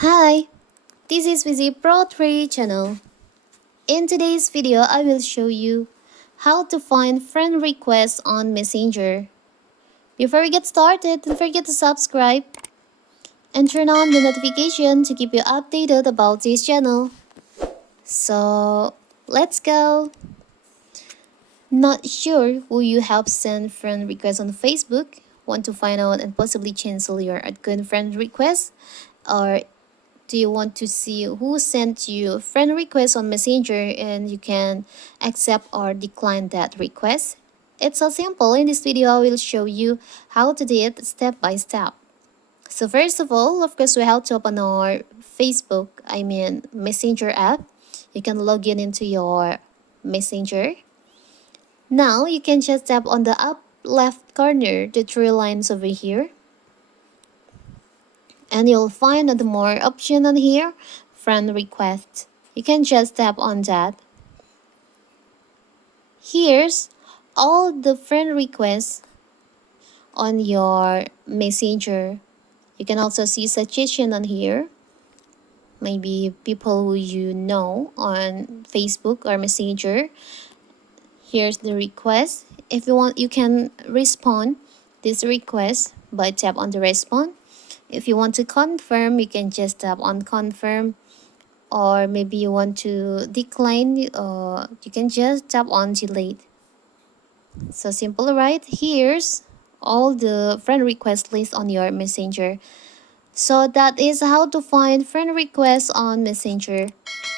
Hi, this is Vizi Pro 3 channel. In today's video, I will show you how to find friend requests on Messenger. Before we get started, don't forget to subscribe and turn on the notification to keep you updated about this channel. So, let's go. Not sure who you have sent friend requests on Facebook? Want to find out and possibly cancel your outgoing friend request? Or do you want to see who sent you friend request on Messenger and you can accept or decline that request? It's so simple. In this video, I will show you how to do it step by step. So first of all, of course, we have to open our Messenger app. You can log in into your Messenger. Now you can just tap on the up left corner, the three lines over here, and you'll find the more option on here, friend request. You can just tap on that. Here's all the friend requests on your Messenger. You can also see suggestion on here, maybe people who you know on Facebook or Messenger. Here's the request. If you want, you can respond this request by tap on the respond. If you want to confirm, you can just tap on confirm, or maybe you want to decline, you can just tap on delete. So simple, right? Here's all the friend request list on your Messenger. So that is how to find friend requests on Messenger.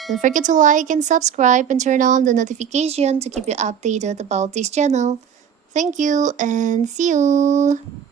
Don't forget to like and subscribe and turn on the notification to keep you updated about this channel. Thank you and see you.